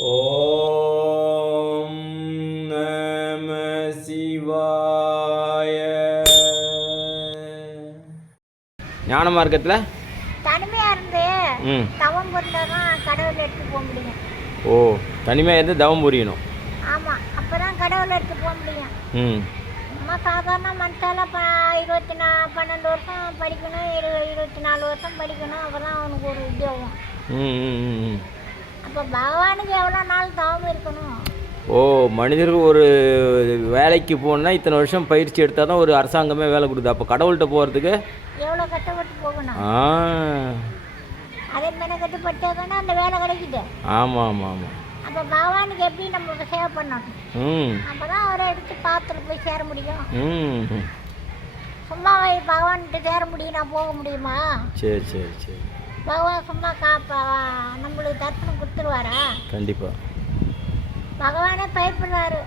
ஓம் நம சிவாய ஞான மார்க்கத்தில் தனிமையா இருந்து ம். தவம் பண்ணாதான் கடவுள் எடுத்து போக முடியும். ஓ தனிமையாக இருந்து தவம் புரியணும். ஆமா அப்பதான் கடவுள் எடுத்து போக முடியும். ம். நம்ம சாதாரண மனுஷால ப இருபத்தி நா பன்னெண்டு வருஷம் படிக்கணும் இரு இருபத்தி நாலு வருஷம் படிக்கணும் அப்பதான் அவனுக்கு ஒரு உத்தியோகம். ம் ம், ம், ம். அப்போ பகவானுக்கு எவ்வளோ நாள் தவம் இருக்கணும்? ஓ மனிதர்கள் ஒரு வேலைக்கு போகணுன்னா இத்தனை வருஷம் பயிற்சி எடுத்தால் தான் ஒரு அரசாங்கமே வேலை கொடுக்குது. அப்போ கடவுள்கிட்ட போகிறதுக்கு எவ்வளோ கஷ்டப்பட்டு போகணும்? ஆ. அதே மெனக்கட்டு பட்டாதானே அந்த வேலை கிடைக்குது? ஆமாம் ஆமாம் ஆமாம் அப்போ பகவானுக்கு எப்படி நம்ம சேவை பண்ணணும்? ம். அப்போ தான் அவரை எடுத்து பாத்திரம் போய் சேர முடியும். ம். ம். சும்மா பகவான்கிட்ட சேர முடியும் நான் போக முடியுமா? சரி சரி சரி. பகவான் சும்மா காப்பா நம்மளுக்கு தர்ப்பணம் கொடுத்துருவாரா? கண்டிப்பாக பகவானே பயப்படுறாரு.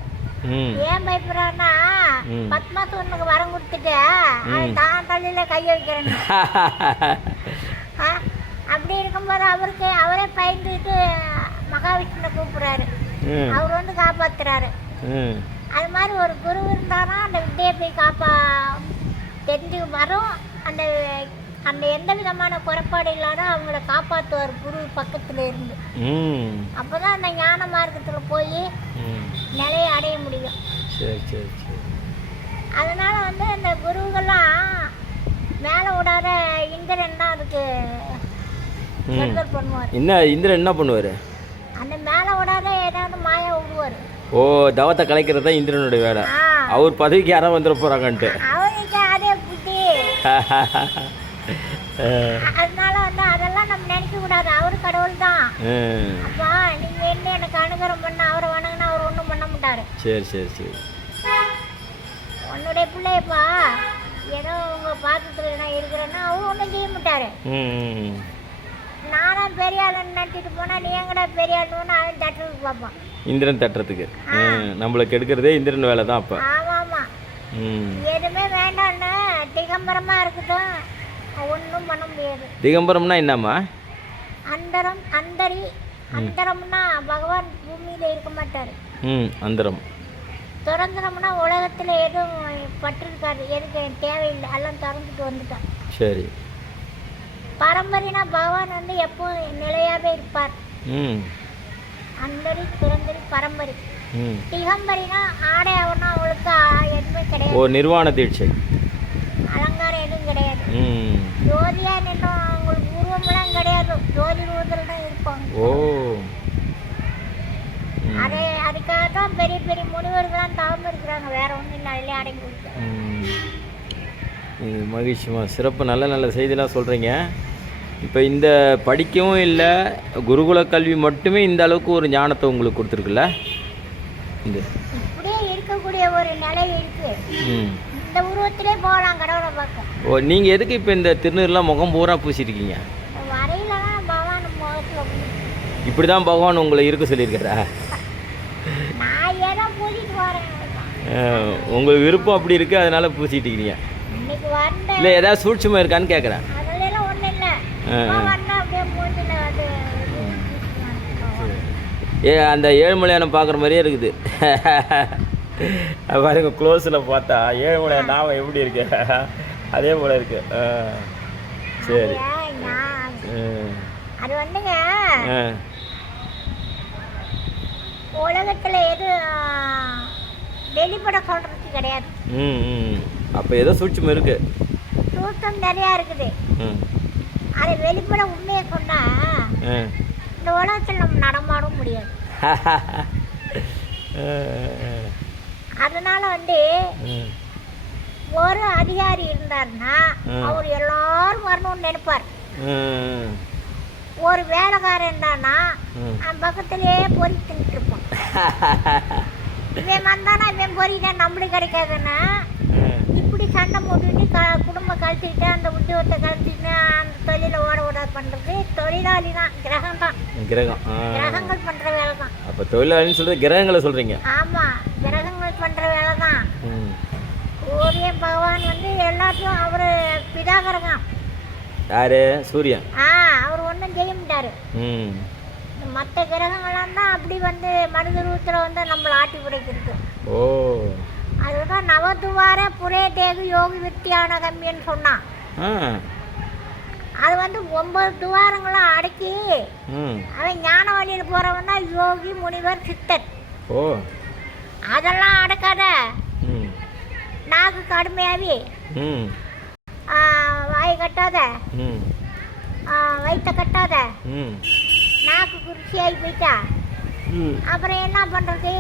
ஏன் பயப்படுறாருன்னா ம். பத்மாசுவனுக்கு வரம் கொடுத்துட்டு தான் தலையில கை வைக்கிறேன்னு ஆ, அப்படி இருக்கும்போது அவருக்கு அவரே பயந்துட்டு மகாவிஷ்ணுவை கூப்பிடுறாரு. அவர் வந்து காப்பாத்துறாரு. அது மாதிரி ஒரு குரு இருந்தானா அந்த வித்தையை போய் காப்பா தெரிஞ்சு வரும். அந்த அந்த எந்த விதமான குறைபாடு இல்லாத அவங்கள காப்பாற்றுவார் குரு பக்கத்துல இருந்து. அப்பதான் அந்த ஞான மார்க்கத்துல போய் நிலையை அடைய முடியும். சரி சரி சரி. அதனால வந்து இந்த குருவெல்லாம் மேலே விடாத இந்திரன் தான் அதுக்கு என்ன இந்திரன் என்ன பண்ணுவார்? அந்த மேலே விடாத ஏதாவது மாயா விடுவார் ஓ தவத்தை கலைக்கிறது தான் இந்திரனுடைய வேலை. அவர் பதவிக்கு யாராவது வந்துட போகிறாங்கன்ட்டு அவருக்கு அதே புத்தி. அதனால வந்து அதெல்லாம் நம்ம நினைக்க கூடாது. அவர் கடவுள் தான். அப்பா நீங்க என்ன எனக்கு அனுகிரம் பண்ண அவரை வணங்கினா அவர் ஒன்றும் பண்ண மாட்டாரு. சரி சரி சரி. உன்னுடைய பிள்ளையப்பா ஏதோ உங்க பாத்திரத்துல நான் இருக்கிறேன்னா அவர் ஒன்றும் செய்ய மாட்டாரு. நானும் பெரிய ஆளுன்னு நினச்சிட்டு போனா நீ எங்கடா பெரிய ஆளுன்னு அவன் தட்டுறதுக்கு பார்ப்பான். இந்திரன் தட்டுறதுக்கு நம்மளுக்கு எடுக்கிறதே இந்திரன் வேலை தான் அப்போ. ஆமா ஆமா ம். எதுவுமே வேண்டாம்னு திகம்பரமா இருக்கட்டும். ஒன்றும் பண்ண முடியாது. திகம்பரம்னா என்னம்மா? அந்தரம் அந்தரி அந்தரம்னா பகவான் பூமியில இருக்க மாட்டாரு. ம் அந்தரம். திறந்துனோம்னா உலகத்துல எதுவும் பட்டிருக்காரு எதுக்கு தேவையில்லை எல்லாம் திறந்துட்டு வந்துட்டான். சரி. பரம்பரைனா பகவான் வந்து எப்போ நிலையாவே இருப்பார். ம். அந்தரி திறந்தரி பரம்பரை. ம். திகம்பரினா ஆடை ஆகணும் அவளுக்கு எதுவுமே ஓ கிடையாது நிர்வாண தீட்சை. அலங்காரம் எதுவும் கிடையாது. ம் ஜோதியா நின்றும் அவங்களுக்கு உருவமெல்லாம் கிடையாது. ஜோதி ரூபத்தில் தான் இருப்பாங்க. ஓ. அதே அதுக்காக தான் பெரிய பெரிய முனிவர்கள்லாம் தவம் இருக்கிறாங்க. வேற ஒன்றும் இல்லை அதிலே அடங்கி மகிழ்ச்சிமா. சிறப்பு. நல்ல நல்ல செய்திலாம் சொல்கிறீங்க இப்போ இந்த படிக்கவும் இல்லை குருகுல கல்வி மட்டுமே இந்த அளவுக்கு ஒரு ஞானத்தை உங்களுக்கு கொடுத்துருக்குல்ல? இந்த. இப்படியே இருக்கக்கூடிய ஒரு நிலை இருக்கு. ம் இந்த உருவத்திலே போகலாம் கடவுளை பார்க்க. ஓ நீங்கள் எதுக்கு இப்போ இந்த திருநீர்லாம் முகம் பூரா பூசிருக்கீங்க? இந்த வரையில தான் பகவான் முகத்தில் இப்படி தான் பகவான் உங்களை இருக்க சொல்லியிருக்காரா நான் ஏதோ. அஹ், உங்கள் விருப்பம் அப்படி இருக்குது அதனால் பூசிட்டு இருக்கிறீங்க இன்னைக்கு இல்லை ஏதாவது சூட்சுமம் இருக்கான்னு கேட்குறேன் அதெல்லாம் ஒன்றும் இல்லை. வந்தா அப்படியே மூஞ்சில அது ஏ அந்த ஏழுமலையானம் பார்க்குற மாதிரியே இருக்குது. பாருங்க க்ளோஸில் பார்த்தா ஏழுமலையான் நாம எப்படி இருக்கு? அதே போல் இருக்கு. சரி. அது வந்துங்க உலகத்துல எது வெளிப்பட சொல்றதுக்கு கிடையாது. ம் அப்போ ஏதோ சூட்சுமம் இருக்கு. சூத்தம் நிறையா இருக்குது. ம். அதை வெளிப்பட உண்மையை சொன்னா. இந்த உலகத்தில் நம்ம நடமாடவும் முடியாது. அதனால வந்து. ஒரு அதிகாரி இருந்தாருன்னா. அவர் எல்லாரும் வரணும்னு நினைப்பார் ஒரு வேலைக்காரன் இருந்தான்னா ம். அவன் பக்கத்திலேயே பொறி தின்னுட்டு இருப்பான் இவன் வந்தானா இவன் பொறினா நம்மளுக்கு கிடைக்காதுன்னா. இப்படி சண்டை போட்டுட்டு க குடும்பம் கழிச்சுக்கிட்டு அந்த உத்தியோகத்தை கழிச்சுட்டு அந்த தொழிலை ஓட ஓட பண்ணுறது தொழிலாளி தான் கிரகம் தான் கிரகம். கிரகங்கள் பண்ணுற வேலை தான் அப்போ தொழிலாளின்னு சொல்கிறது கிரகங்களை சொல்கிறீங்க ஆமாம் கிரகங்கள் பண்ணுற வேலை தான் ம் சூரியன் பகவான் வந்து எல்லாத்தையும் அவர் பிதாகரகம் யாரு? சூரியன். ஆ அவர் ஒன்றும் செய்ய மாட்டார். ம். மற்ற கிரகங்கள்லாம் தான் அப்படி வந்து மனித ரூபத்தில் வந்து நம்மளை ஆட்டி பிடிக்கிறது ஓ. அதுதான் நவதுவார புரே தேகு யோகி வித்தியான கம்மின்னு சொன்னான். அது வந்து ஒன்பது துவாரங்களும் அடக்கி அவன் ஞான வழியில் போகிறவன் தான் யோகி முனிவர் சித்தர். ஓ. அதெல்லாம் அடக்காத. நாக்கு கடுமையாகி வாய் கட்டாத. வயித்த கட்டாத. நாக்கு குருசியாகி போயிட்டா. அப்புறம் என்ன பண்ணுறது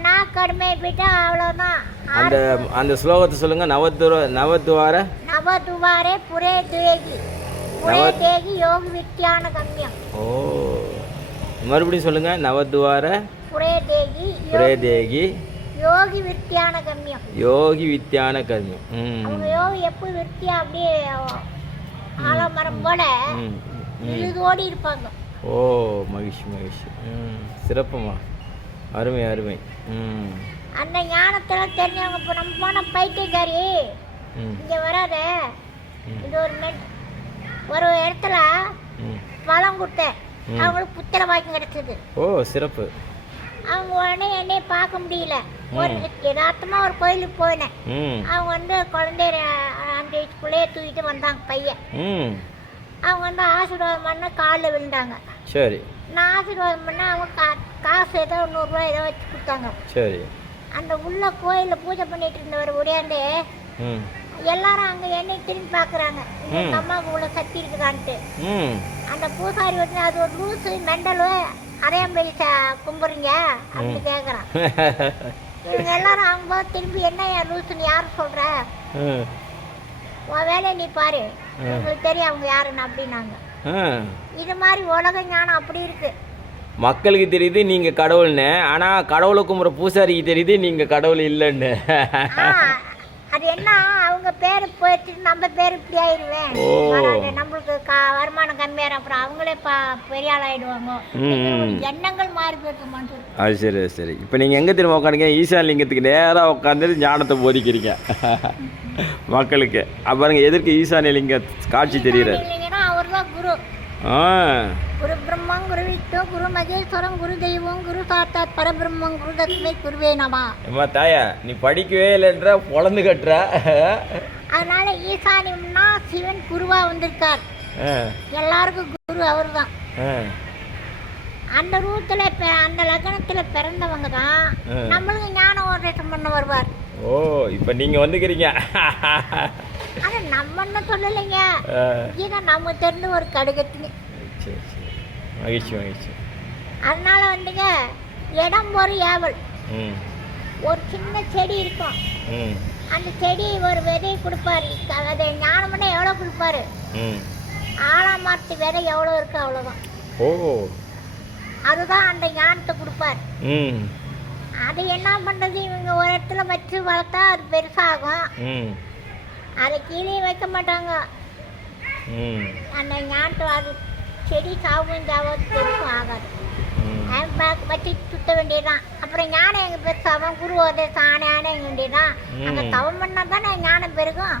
நாக்கு கடுமையாகி போயிட்டா அவ்வளோதான் அந்த அந்த ஸ்லோகத்தை சொல்லுங்க. நவத்துவ நவத்துவார. நவதுவாரே புரே தேகி. புரே தேகி யோகி வித்தியான கம்யம். ஓ. மறுபடியும் சொல்லுங்க. நவத்துவார. புரே தேகி யோ- பிரேதேகி யோகி வித்தியான கம்யம். யோகி வித்தியான கர்மியம் அவங்க யோகி எப்போ வித்தியா அப்படியே ஆலமரம் போல இழுதோடி இருப்பாங்க. ஓ மகிழ்ச்சி மகிழ்ச்சி. சிறப்புமா. அருமை அருமை. அந்த ஞானத்தில் தெரிஞ்சவங்க இப்போ நம்ம போன பைத்தியக்காரி. இங்கே வராத. இது ஒரு மெட் ஒரு இடத்துல பழம் கொடுத்தேன். அவங்களுக்கு புத்திர வாக்கியம் கிடைச்சது. ஓ சிறப்பு. அவங்க உடனே என்னைய பார்க்க முடியல. ஒரு யதார்த்தமா ஒரு கோயிலுக்கு போனேன். ம். அவங்க வந்து குழந்தைய அந்த வயசுக்குள்ளேயே தூக்கிட்டு வந்தாங்க பையன். அவங்க வந்து ஆசீர்வாதம் பண்ண காலில் விழுந்தாங்க. சரி. நான் ஆசீர்வாதம் பண்ண அவங்க கா காசு ஏதோ நூறுரூவா ஏதோ வச்சு கொடுத்தாங்க. சரி. அந்த உள்ள கோயிலில் பூஜை பண்ணிட்டு இருந்தவர் ம். எல்லாரும் அங்கே என்னை திரும்பி பார்க்குறாங்க இந்த அம்மாவுக்கு இவ்வளோ சக்தி இருக்குதான்ட்டு. அந்த பூசாரி வந்து அது ஒரு லூசு மெண்டலு அரையாம்பேரி கும்புறீங்க அப்படின்னு கேட்குறான் இவங்க எல்லாரும் அவங்க போது திரும்பி என்ன என் லூசுன்னு யார் சொல்கிற உன் வேலையை நீ பாரு. உங்களுக்கு தெரியும் அவங்க யாருன்னு அப்படின்னாங்க. இது மாதிரி உலக ஞானம் அப்படி இருக்கு. மக்களுக்கு தெரியுது நீங்கள் கடவுள்னு ஆனால் கடவுளை கும்புற பூசாரிக்கு தெரியுது நீங்கள் கடவுள் இல்லைன்னு. அது என்ன? அவங்க பேர் போயிட்டு நம்ம பேர் இப்படி ஆயிடுவேன். நம்மளுக்கு கா வருமானம் கம்மியாக அப்புறம் அவங்களே பா பெரிய ஆள் ஆயிடுவாங்க. எண்ணங்கள் மாறி போயிருக்கு மனுஷன் அது சரி சரி. இப்போ நீங்கள் எங்கே திரும்ப உட்காந்துங்க ஈசான் லிங்கத்துக்கு நேராக உட்காந்து ஞானத்தை போதிக்கிறீங்க. மக்களுக்கு. அப்ப பாருங்க எதற்கு ஈசானிய லிங்க காட்சி தெரியுறாரு குரு ஆ. குரு பிரம்மம் குரு விஷ்ணு குரு மகேஸ்வரம் குரு தெய்வம் குரு சாத்தாத் பரபிரம்மம் குரு தத்மை குருவே நமா. அம்மா தாயா நீ படிக்கவே இல்லைன்ற பொழந்து கட்டுற. அதனால ஈசானியம்னா சிவன் குருவா வந்திருக்கார். எல்லாருக்கும் குரு அவர் தான் அந்த ரூத்துல அந்த லக்னத்துல பிறந்தவங்க தான். நம்மளுக்கு ஞான உபதேசம் பண்ண வருவார். ஓ இப்போ நீங்கள் வந்துக்கிறீங்க. அது நம்ம என்ன சொல்லலைங்க இதை நம்ம தெரிந்து ஒரு கடுகத்துன்னு சரி சரி. மகிழ்ச்சி மகிழ்ச்சி. அதனால வந்துங்க இடம் ஒரு ஏவல். ஒரு சின்ன செடி இருக்கும். அந்த செடி ஒரு விதையை கொடுப்பாரு. அது ஞானம்னா எவ்வளோ கொடுப்பாரு? ஆலாமரத்து விதை எவ்வளோ இருக்கு அவ்வளோதான். ஓ. அதுதான் அந்த ஞானத்தை கொடுப்பாரு. அது என்ன பண்ணுறது இவங்க ஒரு இடத்துல வச்சு வளர்த்தா அது பெருசாகும். அதை கீழே வைக்க மாட்டாங்க. அந்த ஞானத்தை அது செடி சாவும் சாவது பெருசும் ஆகாது. வச்சு சுத்த வேண்டியதுதான். அப்புறம் ஞானம் எங்க பெருசாகும் குரு உதேசம் ஆனே ஆனே வேண்டியதுதான். அங்கே ம். தவம் பண்ணால் தானே ஞானம் பெருகும்?